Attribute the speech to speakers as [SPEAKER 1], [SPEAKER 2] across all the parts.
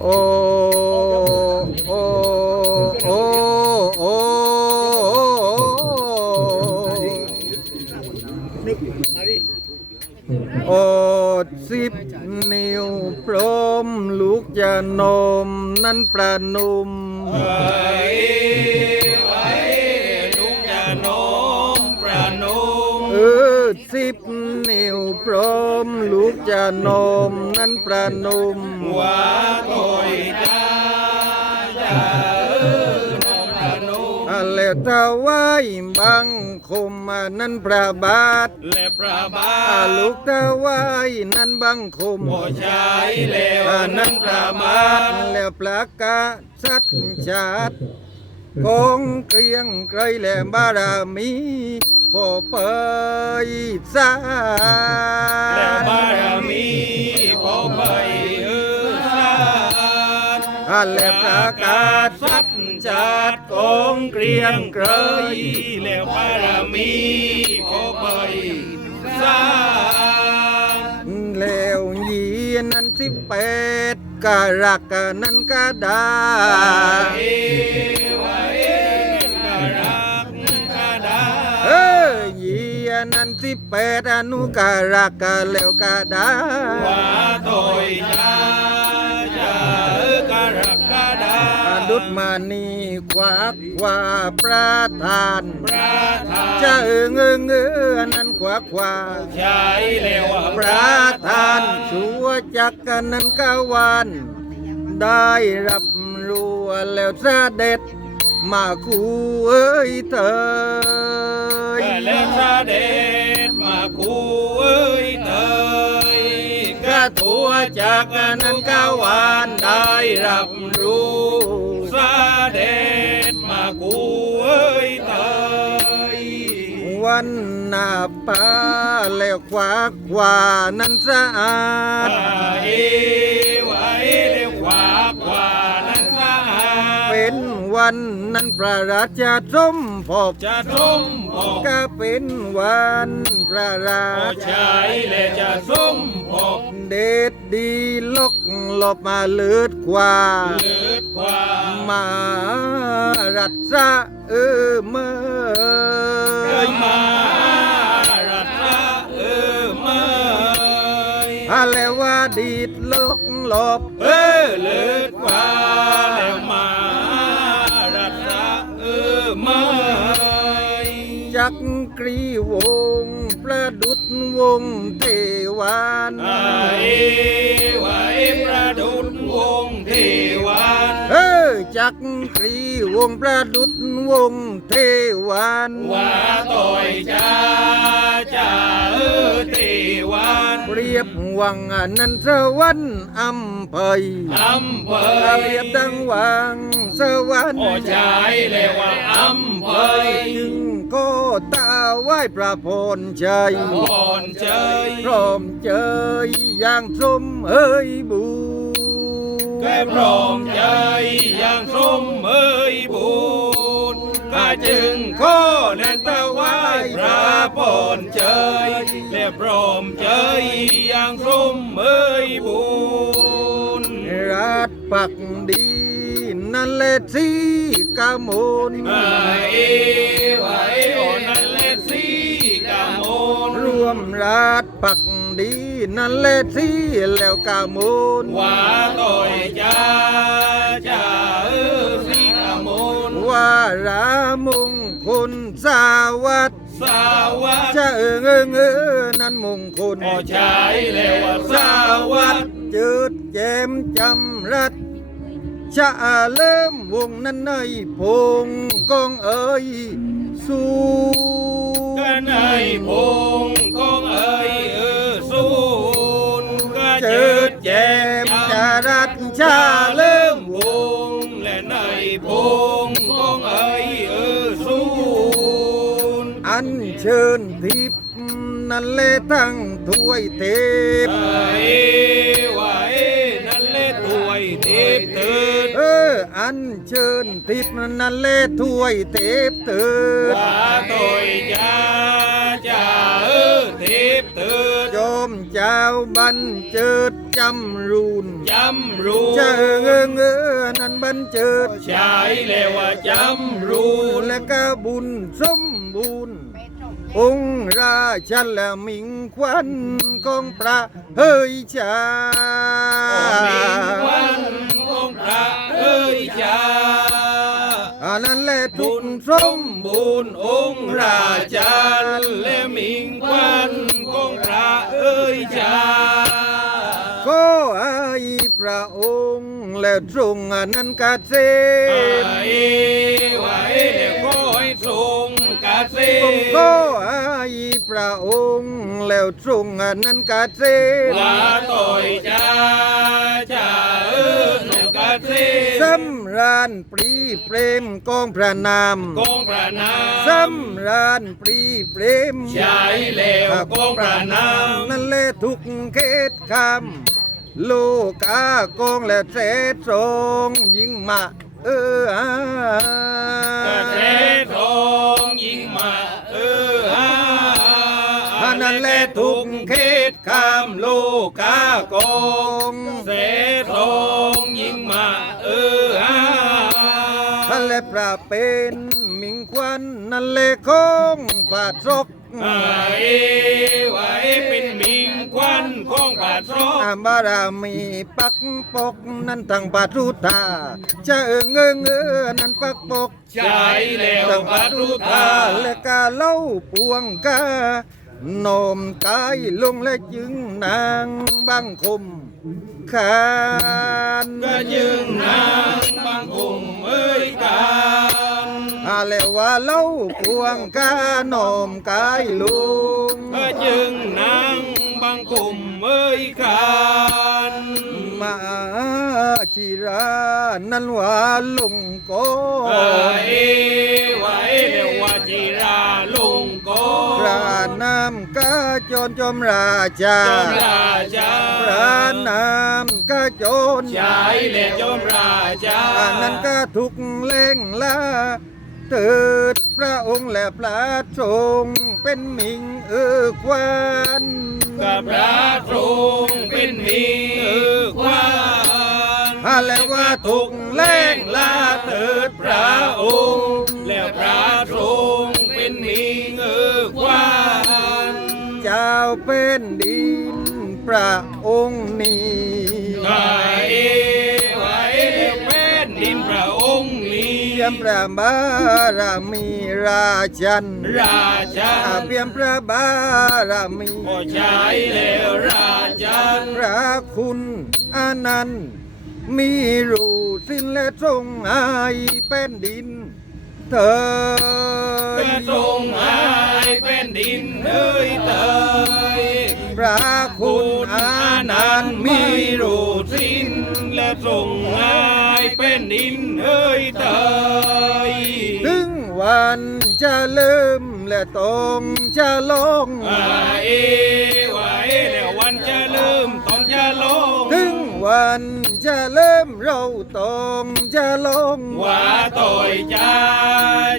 [SPEAKER 1] โอ้โอ้โอ้โอ้โอ้สิบนิ้วพร้อมลูกจะนมนั้นประนุม
[SPEAKER 2] ลูกจะโน้มประนม
[SPEAKER 1] เออสิบนิ้ว พร้อมลูกจะนมนั้นประนม
[SPEAKER 2] ว่าถอยจ้าจ้าเออนมประนม
[SPEAKER 1] อะแล้วถวายบังคมนั้นพระบาท
[SPEAKER 2] และประบา
[SPEAKER 1] อาลูกถวายนั้นบังคม
[SPEAKER 2] โอชายแล้ว
[SPEAKER 1] นั้
[SPEAKER 2] น
[SPEAKER 1] ป
[SPEAKER 2] ระ
[SPEAKER 1] มาทแล้วประกาศสัตชาติกองเกรียงไกรและบารมี พอเปสา
[SPEAKER 2] และบารมีพอไปเออสาด
[SPEAKER 1] อาและประกาศ
[SPEAKER 2] สัจจาดของเกรียงไกรแล้วบารมีพอไปสาด
[SPEAKER 1] แล้วยีนั้นสิบแปดการักนั้นก็ได้ นั้นสิบแปดอนุการักแล้วก็ได้
[SPEAKER 2] ว่าตอยจาจาเออกะรักกะดา
[SPEAKER 1] ดุดมานีควักว่าประทาน
[SPEAKER 2] ประทาน
[SPEAKER 1] จะเอิงเอิงเอือนั้นควักว่า
[SPEAKER 2] ใช้แล้วว่า
[SPEAKER 1] ประทานชัวจักกันนั้นกวานได้รับรู้แล้วเสด็จ มาคูเอ้ยเธอ
[SPEAKER 2] ก็แล้วเสด็จมาคูเอ้ยเตยกะตัวจากนั้นกาวานได้รับรู้เสด็จมาคูเอ้ยเตย
[SPEAKER 1] วันหน้าป้าแล้วควักว่านั้นสะอาด
[SPEAKER 2] นนั้
[SPEAKER 1] นพระราชาสมภพ
[SPEAKER 2] จะชมพบ
[SPEAKER 1] ก็เป็นวันพระรา
[SPEAKER 2] โอ
[SPEAKER 1] ชา
[SPEAKER 2] ชายและจะสมพบ
[SPEAKER 1] เดชดีลกหลบมาเลืดกว่า
[SPEAKER 2] เลือดกว่า
[SPEAKER 1] มารัศะเออเมื่
[SPEAKER 2] เกิ
[SPEAKER 1] อ
[SPEAKER 2] ดมารัตะเออเมย
[SPEAKER 1] อะไรว่าดีดลกหลบ
[SPEAKER 2] เออเลือ ก
[SPEAKER 1] กรีวงศ์ประดุษวงศ์เทวาน
[SPEAKER 2] ไอ้ไว้ประดุจวงศ์เทวาน
[SPEAKER 1] เออจักกรีวงศ์ประดุษวงศ์เทวาน
[SPEAKER 2] ว่าต่อยจ้าจ้าเออเทวาน
[SPEAKER 1] เปรียบวังอนันทวันอำเภย
[SPEAKER 2] อำเภ
[SPEAKER 1] เปรียบดั
[SPEAKER 2] ย
[SPEAKER 1] งวังสวรรค์
[SPEAKER 2] โอ้ชายเลยว่าอำเภย
[SPEAKER 1] จึงก็ตาไหว้พระพรชัย
[SPEAKER 2] อ่อนเจย
[SPEAKER 1] พร้อมเจยอย่างสมเอ้ยบู
[SPEAKER 2] แก่พร้อมใจอย่างสมเอ่ยบุญก็จึงขอแลนตะไหว้พระพรเจยและพร้อมใจอย่างสมเอ่ยบุญ
[SPEAKER 1] รัดปักดี นั่นแหละที่กามล
[SPEAKER 2] ไอ้ไว้อ่อนนั่นแหละสิกามล
[SPEAKER 1] รวมรัดปักดีนั่นแหละที่แล้วกามล
[SPEAKER 2] ว่าต่อยจ้าจ้าเออสิกามล
[SPEAKER 1] ว่ารามงคลสาวัสดิ์
[SPEAKER 2] สาวัสดิ์
[SPEAKER 1] จะเอิงเอิงเออนั้นมงคล
[SPEAKER 2] พอใช้แล้วว่าสาวัสดิ์
[SPEAKER 1] จืดแจมจำรัด ชะเริ่มวงนั้นในพงกองเอ้ยสู้
[SPEAKER 2] กันไอ้พงของเอ้ยเออสูนก็
[SPEAKER 1] จื
[SPEAKER 2] ตื่น
[SPEAKER 1] เออ อันเชิญทิพย์นั่นแหละถ้วยเทพเถิด
[SPEAKER 2] ว่าต่อยจ้าจ้าเออทิพย์ตื่น
[SPEAKER 1] โยมเจ้าบันเจิด จจำรูน
[SPEAKER 2] จำรู้
[SPEAKER 1] เจอเงอเงอนั้นบันเจิด
[SPEAKER 2] ใช่แล้วว่าจำรู้
[SPEAKER 1] และก็บุญสมบูรณ์องค์ราชันและมิงควันของพระเฮ้ยชา
[SPEAKER 2] มิงควันของพระเอ้ยจ้า
[SPEAKER 1] อันนั้นแหละทุ
[SPEAKER 2] บุ
[SPEAKER 1] ก
[SPEAKER 2] ญ
[SPEAKER 1] ส
[SPEAKER 2] ส
[SPEAKER 1] ม
[SPEAKER 2] มบูรณ์องค์ราชันและมิงควัน
[SPEAKER 1] ระองค์และทรงอนันต์เกษ
[SPEAKER 2] ไว้
[SPEAKER 1] ม
[SPEAKER 2] ไว้แล้วก็ให้ทรงกาเส
[SPEAKER 1] ก็ไอ้พระองค์แล้วทรงอนันต์เกษม
[SPEAKER 2] ว่าต่อยจ้าจ้าเออทรงกาเส
[SPEAKER 1] สำราญปรีเปรมกองพระนาม
[SPEAKER 2] กองพระนาม
[SPEAKER 1] สำราญปรีเปรม
[SPEAKER 2] ใช้แล้วกองพระนาม
[SPEAKER 1] นั่นแหละทุกเขตคำโลูกากงและเสทรงยิ่งมาเอออาก
[SPEAKER 2] ระเททองยิงมา เออฮา
[SPEAKER 1] อันนั้นแหละทุกเขตคำโลกากง
[SPEAKER 2] เสทองยิงมา เออฮา
[SPEAKER 1] นั่นและพระเป็นมิงควันนั่นแหละของปาศก
[SPEAKER 2] ไว้ ทรอบ
[SPEAKER 1] บารมีปักปกนั้นทางปารุธาจะเออเงอเงอนั้นปักปก
[SPEAKER 2] ใช้แล้ว
[SPEAKER 1] ทาง
[SPEAKER 2] บา
[SPEAKER 1] ปา
[SPEAKER 2] ท
[SPEAKER 1] รุ
[SPEAKER 2] รุ
[SPEAKER 1] ธา
[SPEAKER 2] ธา
[SPEAKER 1] และกาเล่าปวงกาโนมกายลงและจึงนางบังคมขาน
[SPEAKER 2] ก็ยึงนางบางคุมเอ้ยกัน
[SPEAKER 1] อาเลว่าเล่าปวงกาโนมกายลุง
[SPEAKER 2] ก็ยึงนาง บางคุมเอ้ยกัน
[SPEAKER 1] มาจิรานั้นว่าลุงโก
[SPEAKER 2] ไว้ไว้เรียกว่าจีราลุงโก
[SPEAKER 1] พระนามกาโจรจอมราชา
[SPEAKER 2] จอมราชา
[SPEAKER 1] พระนามกาโจร
[SPEAKER 2] ใช้แล้วจอมราชา
[SPEAKER 1] อันนั้นก็ทุกเล่งลา เติดพระองค์และพระทรงเป็นมิงเออควัน
[SPEAKER 2] กับพระทรงเป็นมีเออควาน
[SPEAKER 1] ฮาแล้วว่าทุกเล่งลาเติดพระองค์
[SPEAKER 2] แล้วพระทรงเป็นมีเออควาน
[SPEAKER 1] เจ้าเป็นดินพระองค์นี้ มพระบารมีราชัน
[SPEAKER 2] ราชา
[SPEAKER 1] เพียมพระบารมี
[SPEAKER 2] ก็ใช้แล้วราชา
[SPEAKER 1] พระคุณอานันต์มีรูสิ้นและทรงอายเป็นดินเธอ
[SPEAKER 2] พระทรงหายเป็นดินเอ้ยเตย
[SPEAKER 1] พระคุณอานันต์มี
[SPEAKER 2] ไม่
[SPEAKER 1] รู
[SPEAKER 2] รู้สิ้นและทรงหายเป็นดินเอ้ยเตย
[SPEAKER 1] ถึง วันจะลืมและต้องจะลง
[SPEAKER 2] ไว้ไว้แล้ววันจะลืมต้องจะลง
[SPEAKER 1] ถึงวันจะเริ่มเราต้องจะลง
[SPEAKER 2] ว่าต่อยจ้า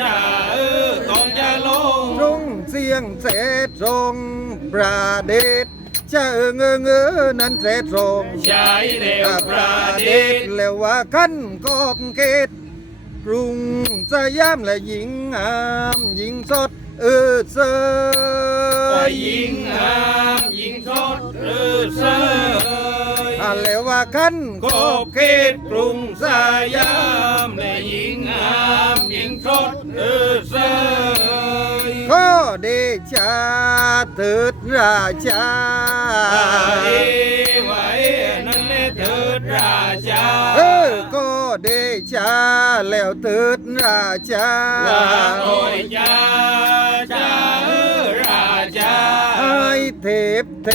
[SPEAKER 2] จ้าเออต้องจะลง
[SPEAKER 1] ตรงเสียงเสดทรงประเดชจะเออเงอเงอนั้นเสดทรง
[SPEAKER 2] ใช้แล้ว
[SPEAKER 1] อา
[SPEAKER 2] ป
[SPEAKER 1] ประระ
[SPEAKER 2] เด
[SPEAKER 1] เด
[SPEAKER 2] ช
[SPEAKER 1] ชแล้วว่าขั้นกอบเกตก รุงสยามและหญิงงามหญิงสดเออเส
[SPEAKER 2] ก็
[SPEAKER 1] ย
[SPEAKER 2] ยิงงามยิงทอดเออเสย
[SPEAKER 1] อ่าแล้วว่าขั้น
[SPEAKER 2] กบเขตกรุงสยามและหญิงงามหญิงทดเออเสย
[SPEAKER 1] ขอเดชาเถิดราชา
[SPEAKER 2] ไว้ไว้นั่นแหละเถิดราชา
[SPEAKER 1] เออก็เดชาแล้วเถิดราชา
[SPEAKER 2] ว่าโอยจ้าจ้าเออราชา
[SPEAKER 1] ให้เทพเท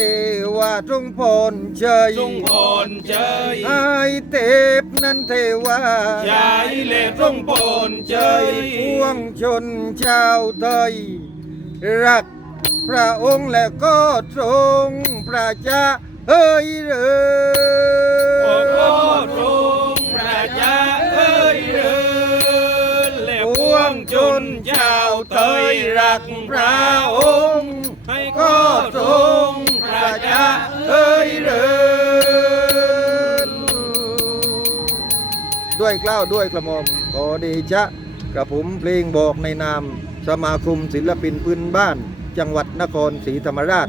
[SPEAKER 1] วาจงพรเชย
[SPEAKER 2] จงพรเจย
[SPEAKER 1] ให้เทพนั้นเทวา
[SPEAKER 2] ชายเล่จงพรเจย
[SPEAKER 1] พวงชนชาวไทยรักพระองค์และก็ทรงพระเจ้าเฮ้ยเร
[SPEAKER 2] โอ้
[SPEAKER 1] อ
[SPEAKER 2] โห ประยาเอ้ยเรือนเละปวงชนชาวเตยรักพระองค์ให้ก็ทรงประยาเอ้ยเรือน
[SPEAKER 1] ด้วยกล้าวด้วยกระหม่อมขอดีชะกระผมเพลงบอกในนาม สมาคมศิลปินพื้นบ้าน จังหวัดนครศรีธรรมราช